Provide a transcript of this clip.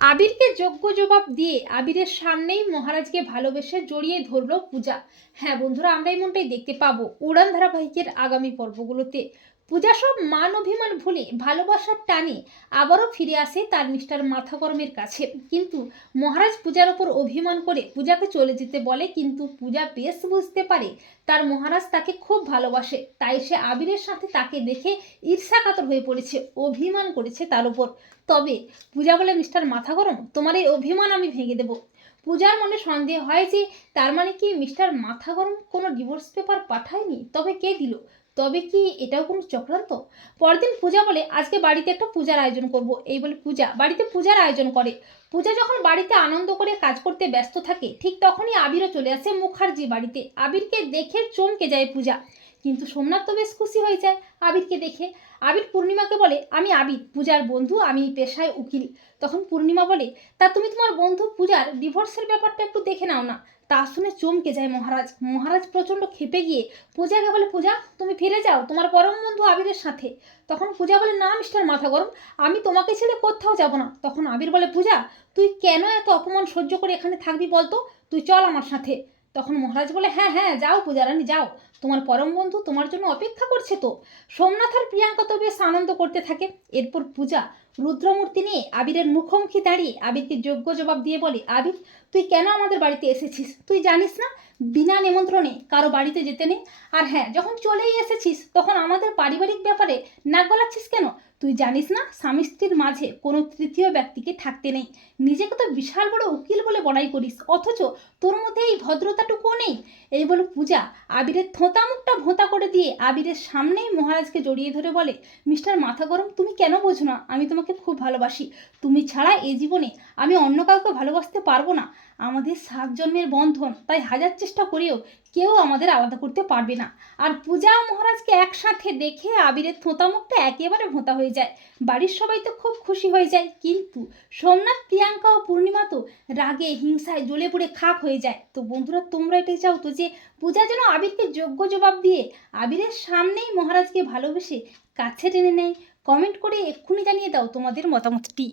আবিরকে যোগ্য জবাব দিয়ে আবিরের সামনেই মহারাজকে ভালোবেসে জড়িয়ে ধরলো পূজা। হ্যাঁ বন্ধুরা, আমরা এই এমনটাই দেখতে পাবো উড়ান ধারাবাহিকের আগামী পর্বগুলোতে। পূজা সব মান অভিমান ভুলে ভালোবাসার টানে আবারও ফিরে আসে তার মিস্টার মাথাকর্মের কাছে। কিন্তু মহারাজ পূজার ওপর অভিমান করে পূজাকে চলে যেতে বলে, কিন্তু পূজা বেশ বুঝতে পারে তার মহারাজ তাকে খুব ভালোবাসে। তাই সে আবিরের সাথে তাকে দেখে ঈর্ষাকাতর হয়ে পড়েছে, অভিমান করেছে তার উপর তবে পূজা বলে, মিস্টার মাথা গরম তোমার এই অভিমান আমি ভেঙে দেব। পূজার মনে সন্দেহ হয় যে, তার মানে কি মিস্টার মাথা গরম কোনো ডিভোর্স পেপার পাঠায়নি? তবে কে দিল? তবে কি এটাও কোনো চক্রান্ত? পরদিন পূজা বলে, আজকে বাড়িতে একটা পূজার আয়োজন করব। এই বলে পূজা, বাড়িতে পূজার আয়োজন করে। পূজা যখন বাড়িতে আনন্দ করে কাজ করতে ব্যস্ত থাকে, ঠিক তখনই আবিরও চলে আসে মুখার্জি বাড়িতে। আবিরকে দেখে চমকে যায় পূজা। কিন্তু সোমনাথ তো বেশ খুশি হয়ে যায় আবিরকে দেখে। আবির পূর্ণিমাকে বলে, আমি আবির, পূজার বন্ধু, আমি পেশায় উকিল। তখন পূর্ণিমা বলে, তা তুমি তোমার বন্ধু পূজার ডিভোর্সের ব্যাপারটা একটু দেখে নাও না। তা শুনে চমকে যায় মহারাজ। মহারাজ প্রচণ্ড ক্ষেপে গিয়ে পূজাকে বলে, পূজা, তুমি ফিরে যাও, তোমার পরম বন্ধু আবিরের সাথে। তখন পূজা বলে, না, মিস্টার মাথা গরম আমি তোমাকে ছেলে কোথাও যাব না। তখন আবির বলে, পূজা, তুই কেন এত অপমান সহ্য করে এখানে থাকবি বলতো? তুই চল আমার সাথে। তখন মহারাজ বলে হ্যাঁ হ্যাঁ যাও পূজারানী, যাও। তোমার পরম বন্ধু তোমার জন্য অপেক্ষা করছে তো। সোমনাথ আর প্রিয়াঙ্কা তো বেশ আনন্দ করতে থাকে। এরপর পূজা রুদ্রমূর্তি নিয়ে আবিরের মুখোমুখি দাঁড়িয়ে আবিরকে যোগ্য জবাব দিয়ে বলে, আবির, তুই কেন আমাদের বাড়িতে এসেছিস? তুই জানিস না, বিনা নিমন্ত্রণে কারও বাড়িতে যেতে নেই। আর হ্যাঁ যখন চলেই এসেছিস, তখন আমাদের পারিবারিক ব্যাপারে নাক গলাচ্ছিস কেন? তুই জানিস না, স্বামী স্ত্রীর মাঝে কোনো তৃতীয় ব্যক্তিকে থাকতে নেই। নিজেকে তো বিশাল বড় উকিল বলে বড়াই করিস, অথচ তোর মধ্যে এই ভদ্রতাটুকুও নেই। এই বলে পূজা, আবিরের থোঁতা মুখটা ভোঁতা করে দিয়ে আবিরের সামনেই মহারাজকে জড়িয়ে ধরে বলে, মিস্টার মাথা গরম তুমি কেন বোঝো না? আমি তোমাকে খুব ভালোবাসি। তুমি ছাড়া এই জীবনে আমি অন্য কাউকে ভালোবাসতে পারব না। আমাদের সাত জন্মের বন্ধন, তাই হাজার চেষ্টা করেও কেউ আমাদের আলাদা করতে পারবে না। আর পূজা মহারাজকে একসাথে দেখে আবিরের থোঁতা মুখটা একেবারে ভোঁতা হয়ে যায়। বাড়ির সবাই তো খুব খুশি হয়ে যায়, কিন্তু সোমনাথ, প্রিয়াঙ্কা ও পূর্ণিমা তো রাগে, হিংসায় জ্বলে পুড়ে খাক হয়ে যায়। তো বন্ধুরা, তোমরা এটাই চাও তো যে পূজা যেন আবিরকে যোগ্য জবাব দিয়ে আবিরের সামনেই মহারাজকে ভালোবেসে কাছে টেনে নেয়। কমেন্ট করে এক্ষুনি জানিয়ে দাও তোমাদের মতামতটি।